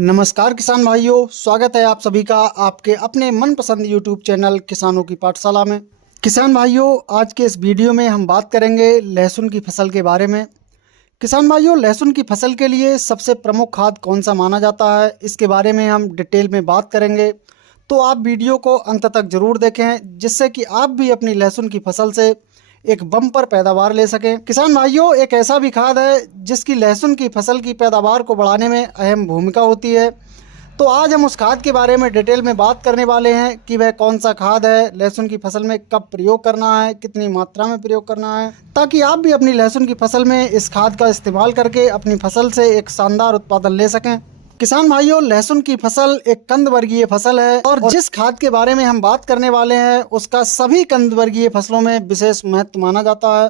नमस्कार किसान भाइयों, स्वागत है आप सभी का आपके अपने मनपसंद यूट्यूब चैनल किसानों की पाठशाला में। किसान भाइयों, आज के इस वीडियो में हम बात करेंगे लहसुन की फसल के बारे में। किसान भाइयों, लहसुन की फसल के लिए सबसे प्रमुख खाद कौन सा माना जाता है, इसके बारे में हम डिटेल में बात करेंगे। तो आप वीडियो को अंत तक जरूर देखें, जिससे कि आप भी अपनी लहसुन की फसल से एक बम्पर पैदावार ले सकें। किसान भाइयों, एक ऐसा भी खाद है जिसकी लहसुन की फसल की पैदावार को बढ़ाने में अहम भूमिका होती है। तो आज हम उस खाद के बारे में डिटेल में बात करने वाले हैं कि वह कौन सा खाद है, लहसुन की फसल में कब प्रयोग करना है, कितनी मात्रा में प्रयोग करना है, ताकि आप भी अपनी लहसुन की फसल में इस खाद का इस्तेमाल करके अपनी फसल से एक शानदार उत्पादन ले सकें। किसान भाइयों, लहसुन की फसल एक कंद वर्गीय फसल है और जिस खाद के बारे में हम बात करने वाले हैं उसका सभी कंद वर्गीय फसलों में विशेष महत्व माना जाता है।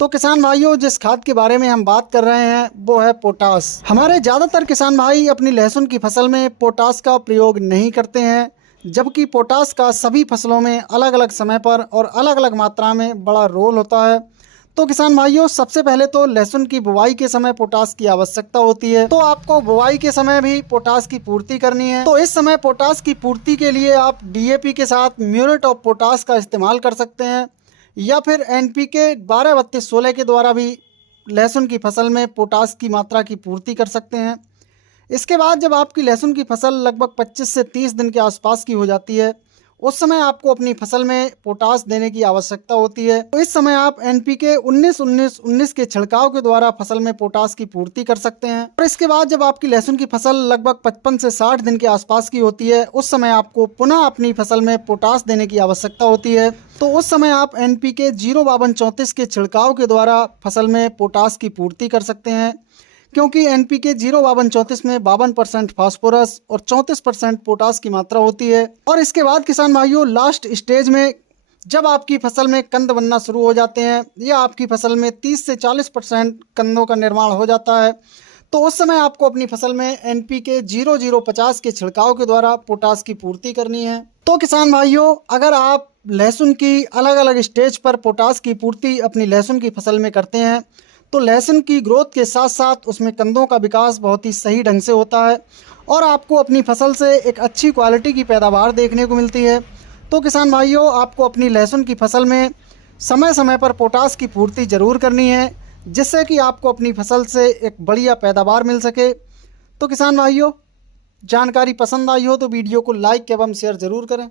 तो किसान भाइयों, जिस खाद के बारे में हम बात कर रहे हैं वो है पोटास। हमारे ज़्यादातर किसान भाई अपनी लहसुन की फसल में पोटास का प्रयोग नहीं करते हैं, जबकि पोटास का सभी फसलों में अलग अलग समय पर और अलग अलग मात्रा में बड़ा रोल होता है। तो किसान भाइयों, सबसे पहले तो लहसुन की बुवाई के समय पोटास की आवश्यकता होती है। तो आपको बुवाई के समय भी पोटास की पूर्ति करनी है। तो इस समय पोटास की पूर्ति के लिए आप डीएपी के साथ म्यूरेट ऑफ पोटास का इस्तेमाल कर सकते हैं, या फिर एनपीके 12-32-16 के द्वारा भी लहसुन की फसल में पोटास की मात्रा की पूर्ति कर सकते हैं। इसके बाद जब आपकी लहसुन की फसल लगभग 25 से 30 दिन के आसपास की हो जाती है, उस समय आपको अपनी फसल में पोटास देने की आवश्यकता होती है। तो इस समय आप एनपीके 19-19-19 के छिड़काव के द्वारा फसल में पोटास की पूर्ति कर सकते हैं। और इसके बाद जब आपकी लहसुन की फसल लगभग 55 से 60 दिन के आसपास की होती है, उस समय आपको पुनः अपनी फसल में पोटास देने की आवश्यकता होती है। तो उस समय आप एनपीके 052-34 के छिड़काव के द्वारा फसल में पोटास की पूर्ति कर सकते हैं, क्योंकि एनपीके 052-34 में 52% फास्फोरस और 34% पोटास की मात्रा होती है। और इसके बाद किसान भाइयों, लास्ट स्टेज में जब आपकी फसल में कंद बनना शुरू हो जाते हैं या आपकी फसल में 30 से 40% कंदों का निर्माण हो जाता है, तो उस समय आपको अपनी फसल में एनपीके 0050 के छिड़काव के द्वारा पोटास की पूर्ति करनी है। तो किसान भाइयों, अगर आप लहसुन की अलग अलग स्टेज पर पोटास की पूर्ति अपनी लहसुन की फसल में करते हैं, तो लहसुन की ग्रोथ के साथ साथ उसमें कंदों का विकास बहुत ही सही ढंग से होता है और आपको अपनी फसल से एक अच्छी क्वालिटी की पैदावार देखने को मिलती है। तो किसान भाइयों, आपको अपनी लहसुन की फसल में समय समय पर पोटास की पूर्ति ज़रूर करनी है, जिससे कि आपको अपनी फसल से एक बढ़िया पैदावार मिल सके। तो किसान भाइयों, जानकारी पसंद आई हो तो वीडियो को लाइक एवं शेयर ज़रूर करें।